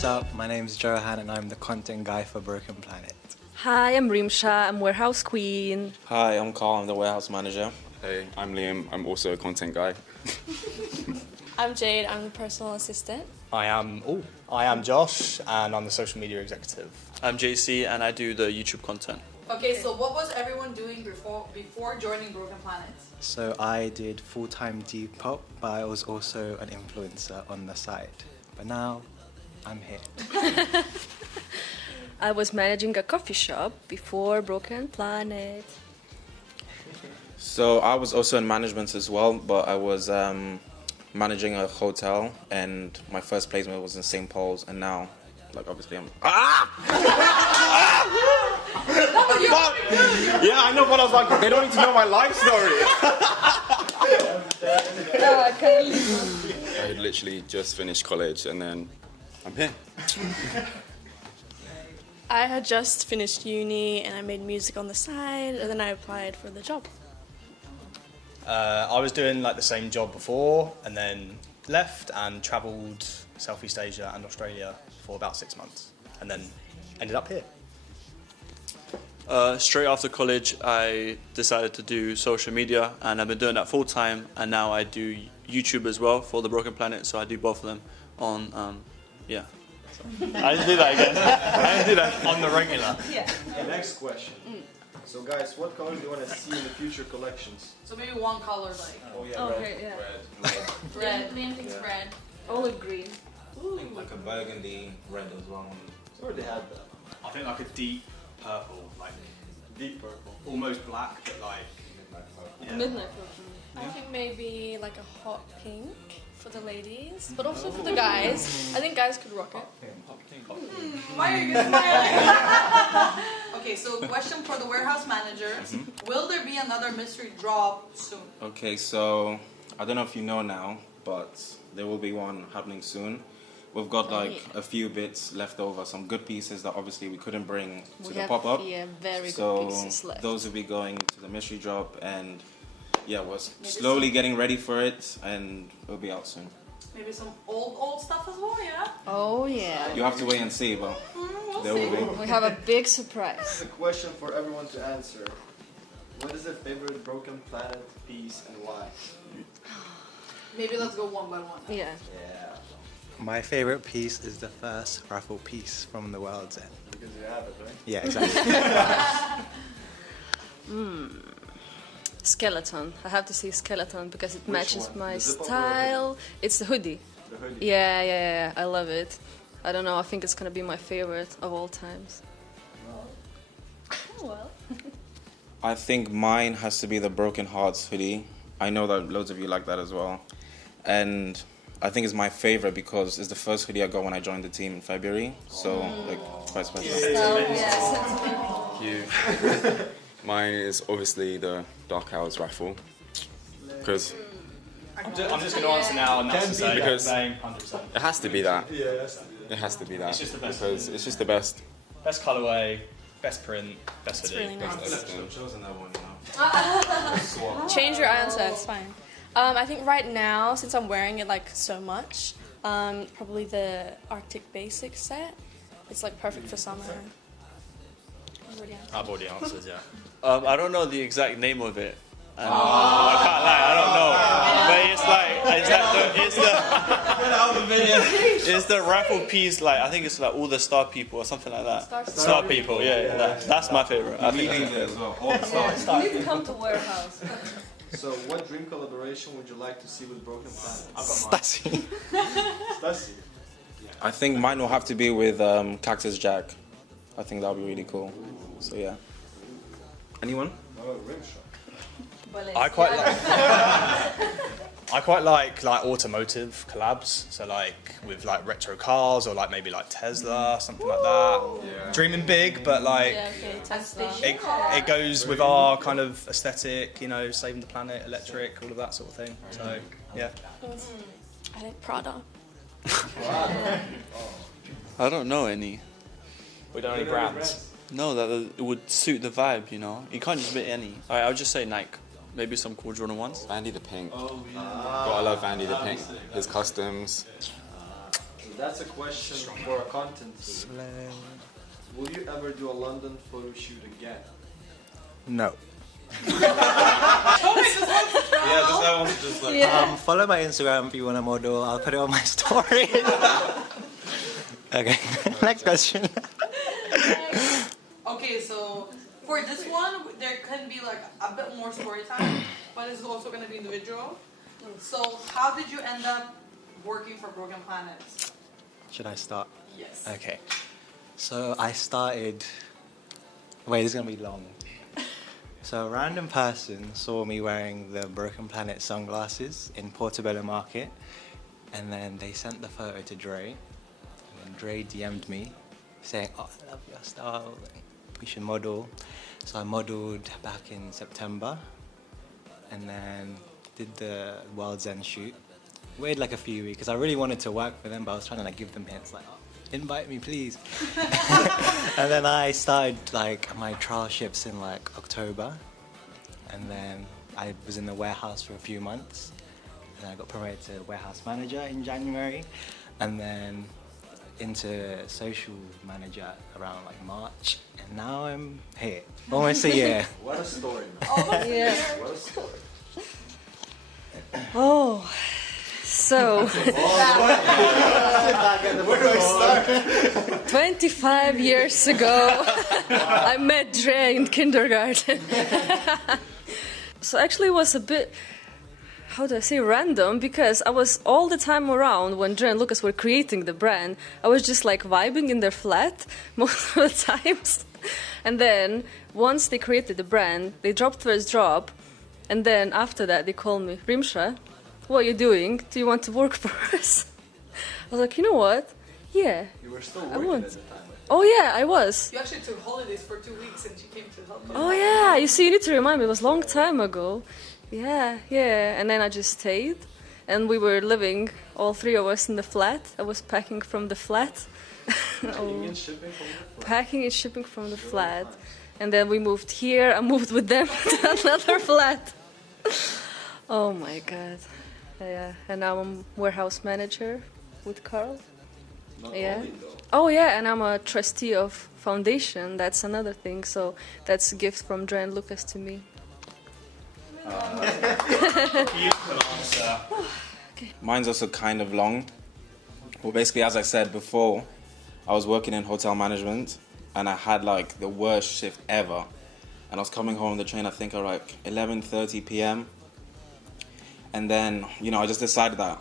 What's up? My name's Johan and I'm the content guy for Broken Planet. Hi, I'm Rimsha. I'm warehouse queen. Hi, I'm Carl. I'm the warehouse manager. Hey, I'm Liam. I'm also a content guy. I'm Jade. I'm the personal assistant. I am Josh, and I'm the social media executive. I'm JC, and I do the YouTube content. Okay, so what was everyone doing before joining Broken Planet? So I did full-time Depop, but I was also an influencer on the side. But now, I'm here. I was managing a coffee shop before Broken Planet. So I was also in management as well, but I was managing a hotel, and my first placement was in St. Paul's, and now, like, obviously I'm... Yeah, I know, but I was like, they don't need to know my life story. I had literally just finished college and then I'm here. I had just finished uni and I made music on the side, and then I applied for the job. I was doing like the same job before, and then left and travelled Southeast Asia and Australia for about 6 months, and then ended up here. Straight after college, I decided to do social media, and I've been doing that full time. And now I do YouTube as well for the Broken Planet, so I do both of them on, yeah. I didn't do that again. I didn't do that. On the regular. Yeah. Next question. So guys, what colors do you want to see in the future collections? So maybe one color, like Oh yeah, Okay, yeah. red. Liam thinks red. Olive green. Like a burgundy red as well. I already had that. I think like a deep purple, like Deep purple. almost black, but like Midnight. I think maybe like a hot pink for the ladies, but also for the guys. I think guys could rock it. Why are you smiling? Okay, so question for the warehouse manager. Will there be another mystery drop soon? Okay, so I don't know if you know now, but there will be one happening soon. We've got like a few bits left over, some good pieces that obviously we couldn't bring to the pop-up. Yeah, very So good pieces left. those will be going to the mystery drop, and yeah, we're slowly getting ready for it, and it'll be out soon. Maybe some old stuff as well, yeah? Oh yeah. You have to wait and see, but We'll there see. will be. We have a big surprise. It's a question for everyone to answer. What is your favorite Broken Planet piece and why? Maybe let's go one by one. Yeah. Yeah, My favorite piece is the first raffle piece from the World's End. because you have it, right? Yeah, exactly. Skeleton. I have to say skeleton because it Which matches one? my The zip-up or the style. It's the hoodie. The hoodie. Yeah. I love it. I don't know. I think it's gonna be my favorite of all times. Oh well. I think mine has to be the Broken Hearts hoodie. I know that loads of you like that as well. And I think it's my favorite because it's the first hoodie I got when I joined the team in February. So, like, quite special. Thank you. Mine is obviously the Dark Hours raffle. Because I'm just going to answer now, and that's to say because- same 100%. it has to be that. Yeah, that's It has to be that. It's just the best. Because it's just the best. Best colorway, best print, best It's hoodie. really nice. I've chosen that one, you know. Change your answer. It's fine. I think right now, since I'm wearing it like so much, probably the Arctic Basics set. It's like perfect for summer. Already answered. I've already answered, yeah. I don't know the exact name of it. And I can't lie, I don't know. But it's like, it's the raffle piece, like, I think it's like all the star people or something like that. Star people, yeah. That's my favorite. I think that's my favorite. as well. All the stars. You need to come to warehouse. So, what dream collaboration would you like to see with Broken Planet? Stassi. Stassi. I think mine will have to be with Cactus Jack. I think that would be really cool. So, yeah. Anyone? Oh, Rimshot. I quite like automotive collabs, so like with like retro cars or like maybe like Tesla, something like that. Yeah. Dreaming big, but like Yeah, okay, Tesla. it goes with our kind of aesthetic, you know, saving the planet, electric, all of that sort of thing. So yeah. I think Prada. I don't know any. We don't have any brands. No, that it would suit the vibe, you know. You can't just be any. Alright, I'll just say Nike. Maybe some cool Jordan ones. Vandy the Pink. Gotta love Vandy the Pink. His customs. That's a question for a content team. Will you ever do a London photo shoot again? No. Yeah, this guy wants to just like. Follow my Instagram if you want a model. I'll put it on my story. Okay, next question. Okay, so for this one, there can be like a bit more story time, but it's also going to be individual. So how did you end up working for Broken Planets? Should I start? Yes. Okay. So I started. Wait, this is gonna be long. So a random person saw me wearing the Broken Planet sunglasses in Portobello Market, and then they sent the photo to Dre, and then Dre DM'd me saying, "Oh, I love your style. We should model." So I modeled back in September, and then did the World's End shoot. Waited like a few weeks because I really wanted to work for them, but I was trying to like give them hints like, "Oh, invite me, please." And then I started like my trial shifts in like October, and then I was in the warehouse for a few months, and I got promoted to warehouse manager in January, and then into social manager around like March, and now I'm here, almost a year. What a story, man. Yeah. What a story. Oh, so Where do I start? 25 years ago, I met Dre in kindergarten. So actually it was a bit, how do I say, random, because I was all the time around when Dre and Lucas were creating the brand. I was just like vibing in their flat most of the times. And then once they created the brand, they dropped first drop. And then after that, they called me, "Rimsha, what are you doing? Do you want to work for us?" I was like, you know what? Yeah. You were still I working want. at the time. Oh yeah, I was. You actually took holidays for 2 weeks and she came to help you. Oh yeah, you see, you need to remind me, it was a long time ago. Yeah, yeah. And then I just stayed. And we were living, all three of us, in the flat. I was packing from the flat. Packing and shipping from the flat. Packing and shipping from the flat. And then we moved here. I moved with them to another flat. Oh my God. Yeah. And now I'm warehouse manager with Carl. Not Yeah. only though. Oh yeah, and I'm a trustee of foundation. That's another thing. So that's a gift from Dre and Lucas to me. Mine's also kind of long. Well, basically, as I said before, I was working in hotel management, and I had like the worst shift ever. And I was coming home on the train, I think at like 11:30 p.m. And then, you know, I just decided that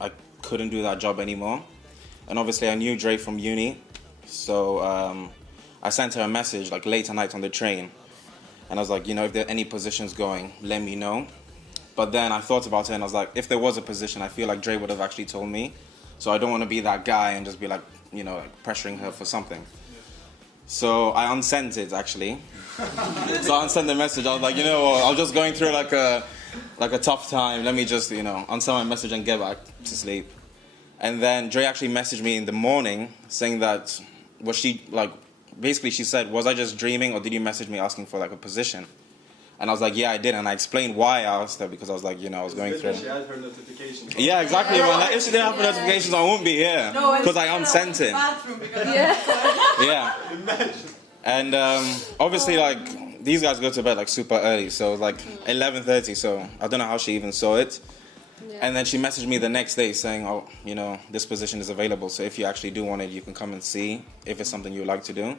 I couldn't do that job anymore. And obviously I knew Dre from uni, so I sent her a message like late at night on the train. And I was like, you know, if there are any positions going, let me know. But then I thought about it and I was like, if there was a position, I feel like Dre would have actually told me. So I don't want to be that guy and just be like, you know, like pressuring her for something. So I unsent it actually. So I unsent the message. I was like, you know what, I was just going through like a tough time. Let me just, you know, unsend my message and get back to sleep. And then Dre actually messaged me in the morning saying that, was she, like, basically she said, was I just dreaming or did you message me asking for like a position? And I was like, yeah, I did. And I explained why I asked her because I was like, you know, I was going through. She had her notifications. Yeah, exactly, man. Like, if she didn't have her notifications, I wouldn't be here. Because I unsent it. Yeah. And obviously, like, these guys go to bed like super early. So like 11:30. So I don't know how she even saw it. Yeah. And then she messaged me the next day saying, oh, you know, this position is available. So if you actually do want it, you can come and see if it's something you would like to do.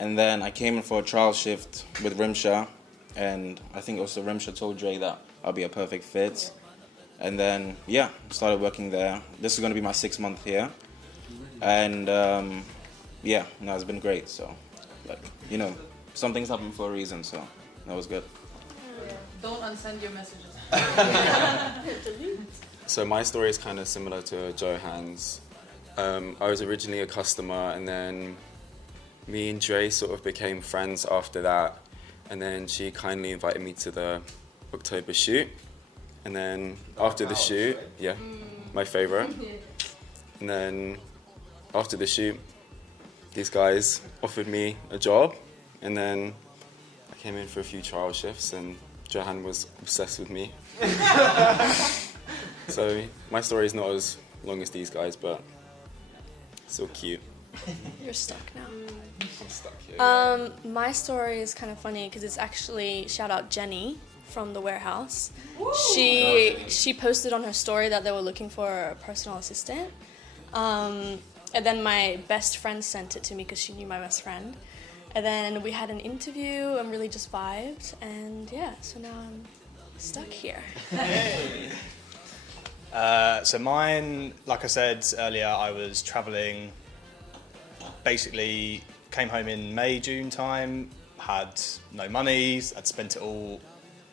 And then I came in for a trial shift with Rimsha. And I think also Rimsha told Dre that I'll be a perfect fit. And then, yeah, started working there. This is going to be my 6th month here. And, yeah, no, it's been great. So, like, you know, some things happen for a reason. So that was good. Don't unsend your messages. So my story is kind of similar to Johan's. I was originally a customer, and then me and Dre sort of became friends after that. And then she kindly invited me to the October shoot. And then after the shoot, yeah, my favorite. And then after the shoot, these guys offered me a job. And then I came in for a few trial shifts, and Johan was obsessed with me. So my story is not as long as these guys, but So cute. You're stuck now. I'm stuck here. My story is kind of funny because it's actually shout out Jenny from the warehouse. She posted on her story that they were looking for a personal assistant, and then my best friend sent it to me because she knew my best friend, and then we had an interview and really just vibed, and yeah, so now I'm stuck here. So mine, like I said earlier, I was travelling. Basically, came home in May, June time. Had no money. I'd spent it all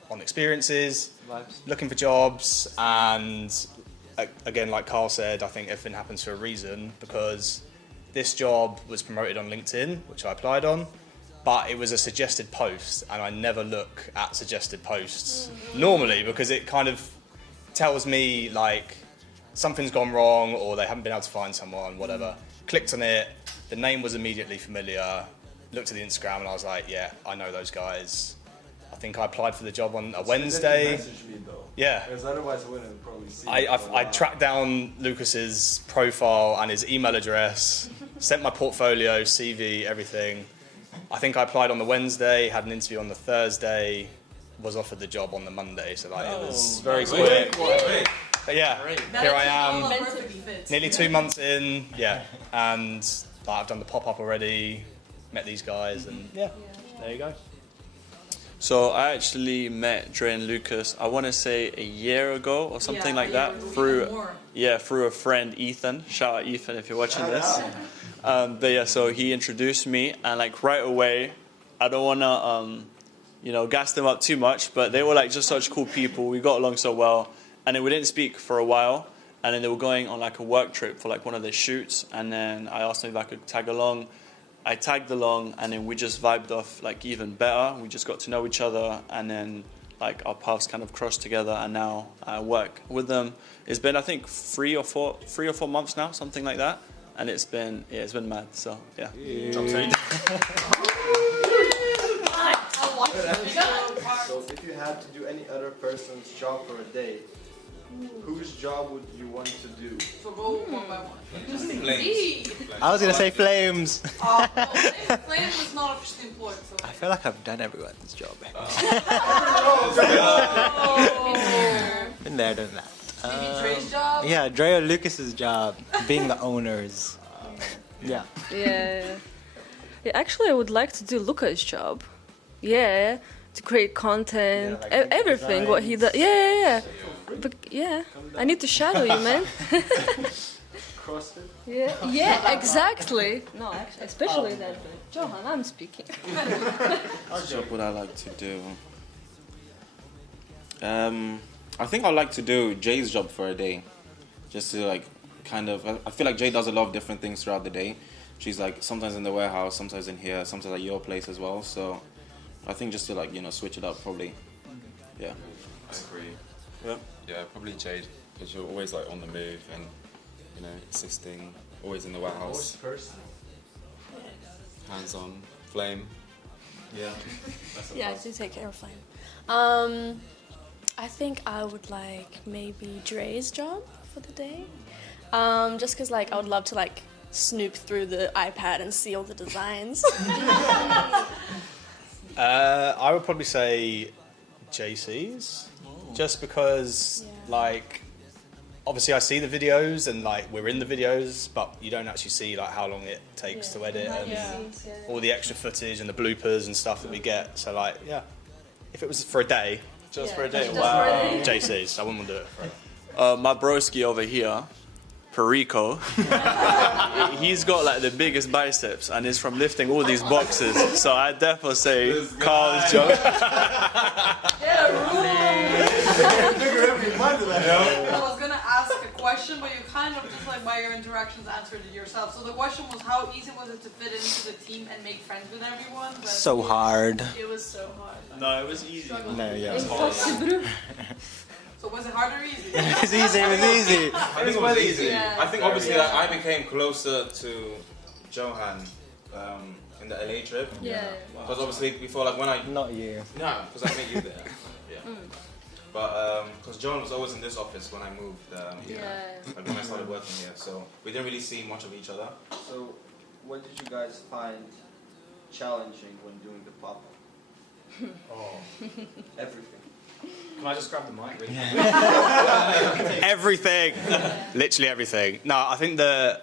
on experiences, looking for jobs, and again, like Carl said, I think everything happens for a reason, because this job was promoted on LinkedIn, which I applied on, but it was a suggested post, and I never look at suggested posts normally because it kind of tells me like something's gone wrong or they haven't been able to find someone, whatever. Clicked on it, the name was immediately familiar, looked at the Instagram and I was like, yeah, I know those guys. I think I applied for the job on a Wednesday. Message me though. Yeah. Because otherwise I wouldn't probably see I tracked down Lucas's profile and his email address, sent my portfolio, CV, everything. I think I applied on the Wednesday, had an interview on the Thursday, was offered the job on the Monday, so like it was very quick. But yeah, here I am, nearly 2 months in, yeah, and like, I've done the pop-up already, met these guys, and yeah, there you go. So I actually met Dre and Lucas, I want to say a year ago or something like that, through a friend, Ethan. Shout out Ethan if you're watching this. But yeah, so he introduced me, and like right away, I don't want to gas them up too much, but they were like just such cool people. We got along so well, and then we didn't speak for a while, and then they were going on like a work trip for like one of their shoots, and then I asked them if I could tag along. I tagged along, and then we just vibed off like even better. We just got to know each other, and then like our paths kind of crossed together, and now I work with them. It's been I think 3 or 4 months now, something like that, and it's been mad. So yeah. So if you had to do any other person's job for a day, whose job would you want to do? So go one by one. I was gonna say Flames. Flames is not officially employed, so. I feel like I've done everyone's job. Been there, done that. Maybe Dre's job? Yeah, Dre or Lucas's job, being the owners. Yeah. Yeah. Actually, I would like to do Luca's job. Yeah, to create content, Yeah, like everything what he does. Yeah. But yeah, I need to shadow you, man. CrossFit? Yeah, exactly. No, actually, especially that. Johan, I'm speaking. What job would I like to do? I think I'd like to do Jay's job for a day. Just to like kind of, I feel like Jay does a lot of different things throughout the day. She's like sometimes in the warehouse, sometimes in here, sometimes at your place as well. So I think just to like, switch it up probably. Yeah. I agree. Yeah. Yeah, probably Jade, because you're always like on the move and assisting, always in the warehouse, person. hands on, Flame. Yeah. Yeah, I do take care of Flame. I think I would like maybe Dre's job for the day. Just because like I would love to like snoop through the iPad and see all the designs. I would probably say JC's, just because like obviously I see the videos and like we're in the videos, but you don't actually see like how long it takes to edit and all the extra footage and the bloopers and stuff that we get. So like if it was for a day, just for a day, wow. JC's, I wouldn't want to do it forever. My broski over here, Perico, he's got like the biggest biceps and is from lifting all these boxes. So I definitely say Carl's job. I was gonna ask a question, but you kind of just like by your interactions answered it yourself. So the question was, how easy was it to fit into the team and make friends with everyone? But So hard. it was so hard. No, it was easy. No, yeah. So was it hard or easy? It was easy, it was easy. I think it was easy. Yeah. I think obviously like, I became closer to Johan in the LA trip. Yeah. Because obviously before, like when I Not you. because I met you there. Yeah. But because John was always in this office when I moved, Yeah. like when I started working here, so we didn't really see much of each other. So, what did you guys find challenging when doing the pop-up? Everything. Can I just grab the mic? Really? Everything, literally everything. No, I think the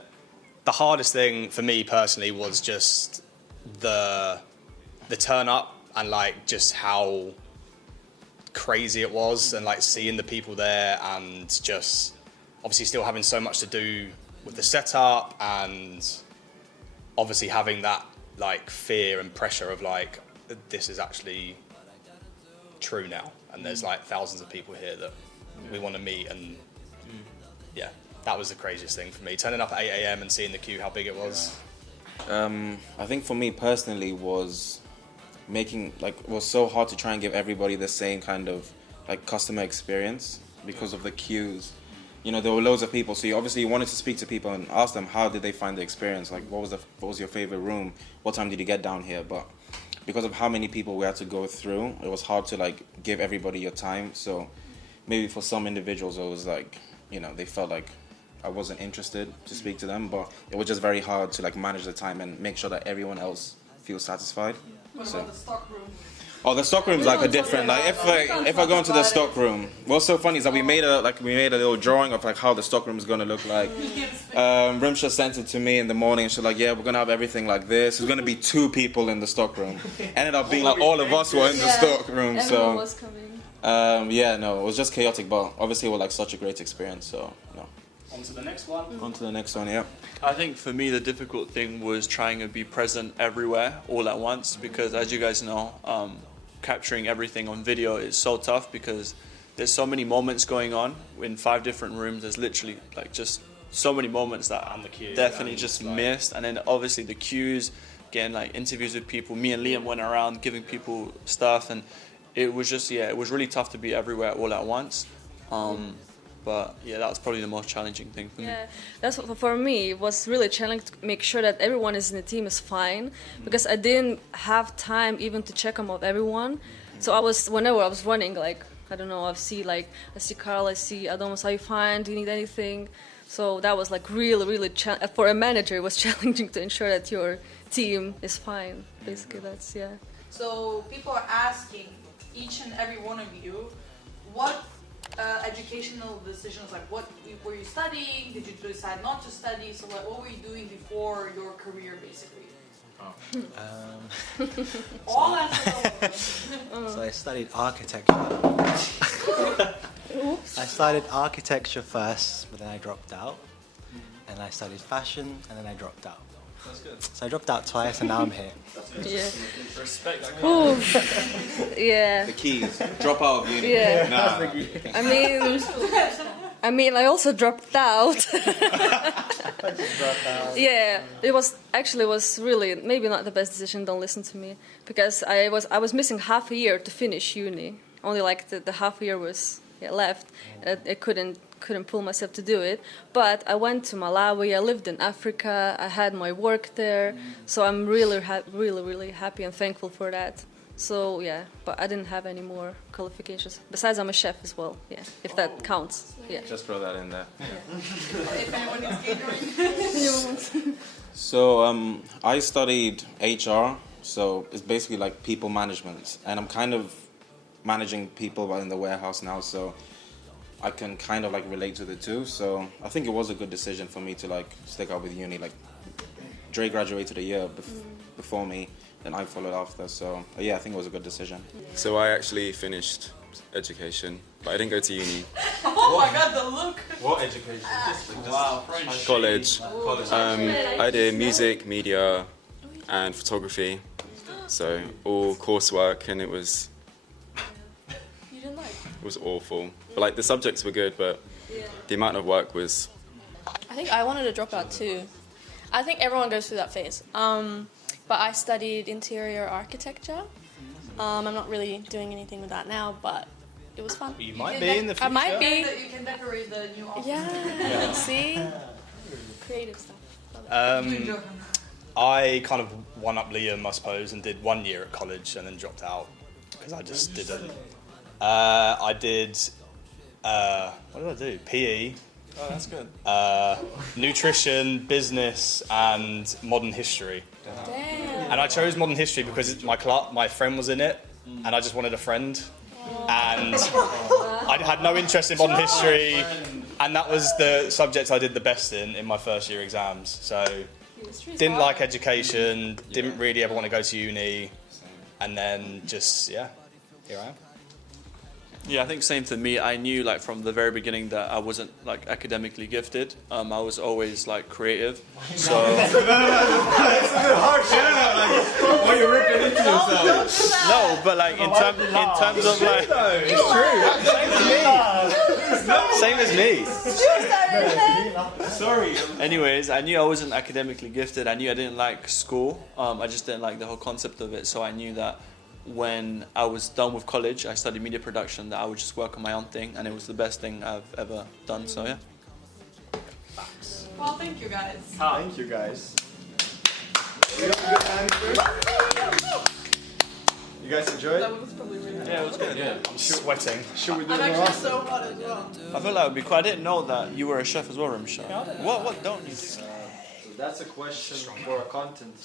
hardest thing for me personally was just the turn up and like just how crazy it was, and like seeing the people there, and just obviously still having so much to do with the setup, and obviously having that like fear and pressure of like this is actually true now, and there's like thousands of people here that we want to meet, and yeah, that was the craziest thing for me. Turning up at 8 a.m. and seeing the queue, how big it was. I think for me personally was was so hard to try and give everybody the same kind of like customer experience because of the queues. You know, there were loads of people, so you obviously wanted to speak to people and ask them how did they find the experience, like what was your favorite room, what time did you get down here, but because of how many people we had to go through, it was hard to like give everybody your time. So maybe for some individuals it was like, you know, they felt like I wasn't interested to speak to them, but it was just very hard to like manage the time and make sure that everyone else feels satisfied. What So about the stock room? oh, the stock room's like a different. Like if I go into the stock room, what's so funny is that we made a little drawing of like how the stock room is gonna look like. Rimsha sent it to me in the morning. She's like, yeah, we're gonna have everything like this. There's gonna be 2 people in the stock room. Ended up being like all of us were in the stock room. Everyone was coming. Yeah, no, it was just chaotic, but obviously it was like such a great experience. So no. On to the next one. On to the next one, yeah. I think for me the difficult thing was trying to be present everywhere all at once, because as you guys know, capturing everything on video is so tough because there's so many moments going on in 5 different rooms. There's literally like just so many moments that And the queue, definitely and just like- missed. And then obviously the queues, getting like interviews with people. Me and Liam went around giving people stuff, and it was just, yeah, it was really tough to be everywhere all at once. But yeah, that was probably the most challenging thing for me. Yeah, that's what for me it was really challenging to make sure that everyone is in the team is fine, because I didn't have time even to check on everyone. So whenever I was running, like I don't know, I see Carl, I see Adomus, how you fine? Do you need anything? So that was like really for a manager, it was challenging to ensure that your team is fine. Basically, that's yeah. So people are asking each and every one of you, what educational decisions, like what were you studying? Did you decide not to study? So what were you doing before your career, basically? All answers are welcome. So I studied architecture. I started architecture first, but then I dropped out. And I studied fashion, and then I dropped out. That's good. So I dropped out twice, and now I'm here. Yeah. Respect that. Ooh. Yeah. The keys. Drop out of uni. Yeah. Nah. I mean, I also dropped out. Yeah, it was really maybe not the best decision. Don't listen to me, because I was missing half a year to finish uni. Only like the half a year was left. I couldn't pull myself to do it. But I went to Malawi. I lived in Africa. I had my work there. So I'm really happy and thankful for that. So yeah, but I didn't have any more qualifications. Besides, I'm a chef as well. Yeah, if that counts. Yeah. Just throw that in there. If anyone is catering. So I studied HR, so it's basically like people management, and I'm kind of managing people in the warehouse now, so I can kind of like relate to the two. So I think it was a good decision for me to like stick out with uni. Like Dre graduated a year before me, and I followed after. So yeah, I think it was a good decision. So I actually finished education, but I didn't go to uni. Oh my god, the look! What education? Wow. College. I did music, media, and photography. So all coursework, and it was You didn't like? it was awful. But like the subjects were good, but the amount of work was. I think I wanted to drop out too. I think everyone goes through that phase. But I studied interior architecture. I'm not really doing anything with that now, but it was fun. You might be in the future. I might be. You can decorate the new office. Yeah. See? Creative stuff. I kind of one up Liam, I suppose, and did 1 year at college and then dropped out because I just didn't I did. What did I do? PE, Oh, that's good. nutrition, business, and modern history. Damn. And I chose modern history because my friend was in it, and I just wanted a friend. And I had no interest in modern history, and that was the subject I did the best in my first year exams. So didn't like education, didn't really ever want to go to uni, and then just, yeah, here I am. Yeah, I think same for me. I knew like from the very beginning that I wasn't like academically gifted. I was always like creative. So Why you ripping into yourself? no, but like in terms of like It's true. same as me. Sorry. Anyways, I knew I wasn't academically gifted. I knew I didn't like school. I just didn't like the whole concept of it. So I knew that when I was done with college, I studied media production, that I would just work on my own thing, and it was the best thing I've ever done. So yeah. Well, thank you guys. Thank you guys. We got a good answer. You guys enjoyed? That was probably really good. Yeah, it was good. Yeah. I'm sweating. Should we do I'm more actually often? so hot as well. I feel like it would be cool. I didn't know that you were a chef as well, Rimsha. What don't you? So that's a question for a content.